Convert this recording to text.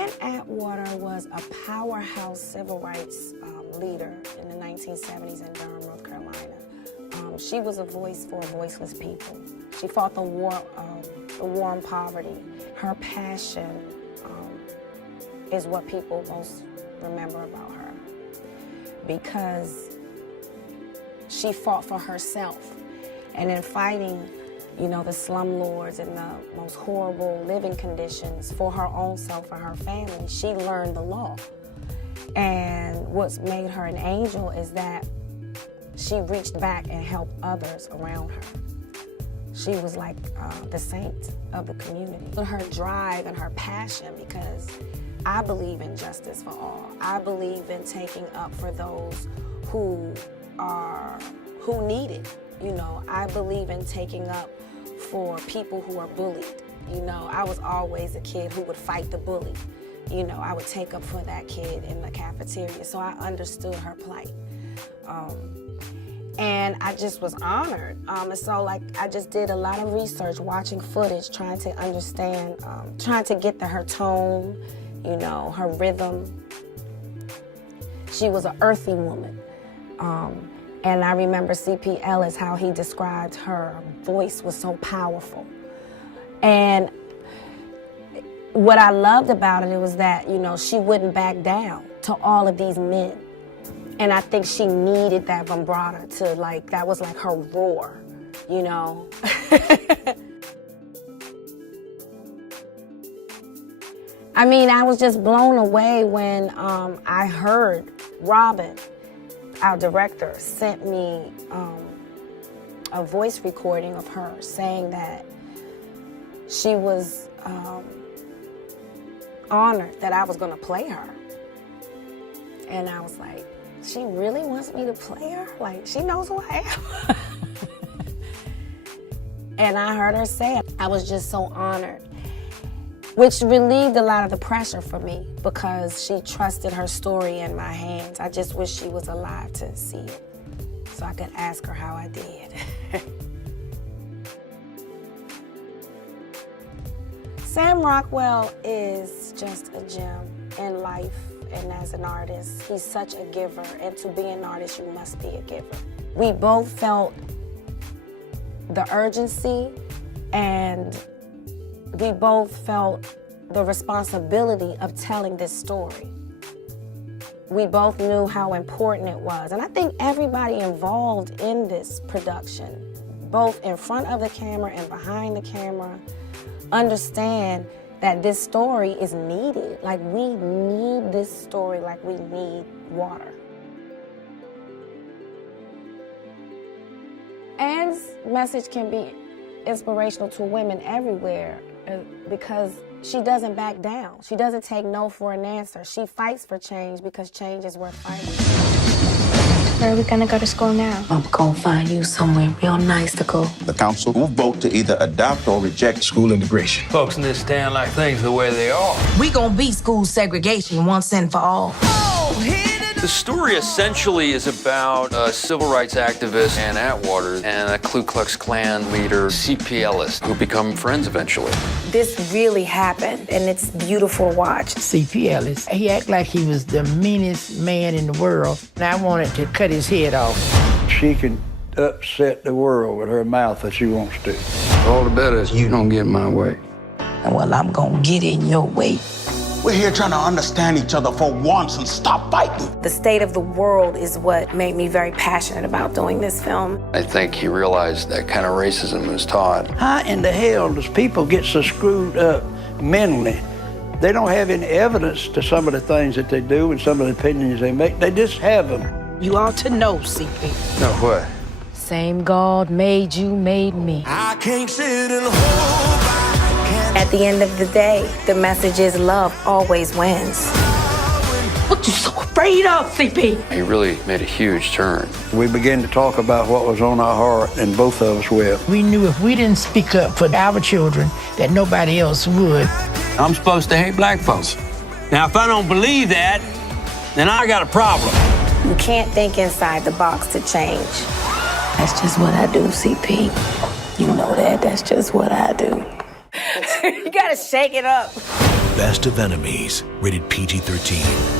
Ann Atwater was a powerhouse civil rights leader in the 1970s in Durham, North Carolina. She was a voice for voiceless people. She fought the war on poverty. Her passion is what people most remember about her, because she fought for herself. And in fighting, you know, the slumlords and the most horrible living conditions for her own self and her family, she learned the law. And what's made her an angel is that she reached back and helped others around her. She was like the saint of the community. Her drive and her passion, because I believe in justice for all. I believe in taking up for those who need it. You know, I believe in taking up for people who are bullied. You know, I was always a kid who would fight the bully. You know, I would take up for that kid in the cafeteria, so I understood her plight. And I just was honored. And so, like, I just did a lot of research, watching footage, trying to understand, trying to get to her tone, you know, her rhythm. She was an earthy woman. And I remember C.P. Ellis, how he described her voice was so powerful. And what I loved about it was that, you know, she wouldn't back down to all of these men. And I think she needed that vibrato to, like, that was like her roar, you know? I mean, I was just blown away when I heard Robin, our director, sent me a voice recording of her saying that she was honored that I was gonna play her. And I was like, she really wants me to play her? Like, she knows who I am. And I heard her say it. I was just so honored, which relieved a lot of the pressure for me, because she trusted her story in my hands. I just wish she was alive to see it so I could ask her how I did. Sam Rockwell is just a gem in life and as an artist. He's such a giver, and to be an artist, you must be a giver. We both felt the urgency, and we both felt the responsibility of telling this story. We both knew how important it was, and I think everybody involved in this production, both in front of the camera and behind the camera, understand that this story is needed. Like, we need this story like we need water. Ann's message can be inspirational to women everywhere, because she doesn't back down. She doesn't take no for an answer. She fights for change, because change is worth fighting. Where are we gonna go to school now? I'm gonna find you somewhere real nice to go. The council will vote to either adopt or reject school integration. Folks in this town like things the way they are. We gonna beat school segregation once and for all. The story essentially is about a civil rights activist, Ann Atwater, and a Ku Klux Klan leader, C.P. Ellis, who become friends eventually. This really happened, and it's beautiful to watch. C.P. Ellis, he acted like he was the meanest man in the world, and I wanted to cut his head off. She can upset the world with her mouth if she wants to. All the better is you don't get in my way. Well, I'm gonna get in your way. We're here trying to understand each other for once and stop fighting. The state of the world is what made me very passionate about doing this film. I think he realized that kind of racism was taught. How in the hell does people get so screwed up mentally? They don't have any evidence to some of the things that they do and some of the opinions they make. They just have them. You ought to know, CP. No, what? Same God made you, made me. I can't sit and hold back. At the end of the day, the message is love always wins. What you so afraid of, CP? He really made a huge turn. We began to talk about what was on our heart, and both of us will. We knew if we didn't speak up for our children, that nobody else would. I'm supposed to hate black folks. Now, if I don't believe that, then I got a problem. You can't think inside the box to change. That's just what I do, CP. You know that. That's just what I do. You gotta shake it up. Best of Enemies, rated PG-13.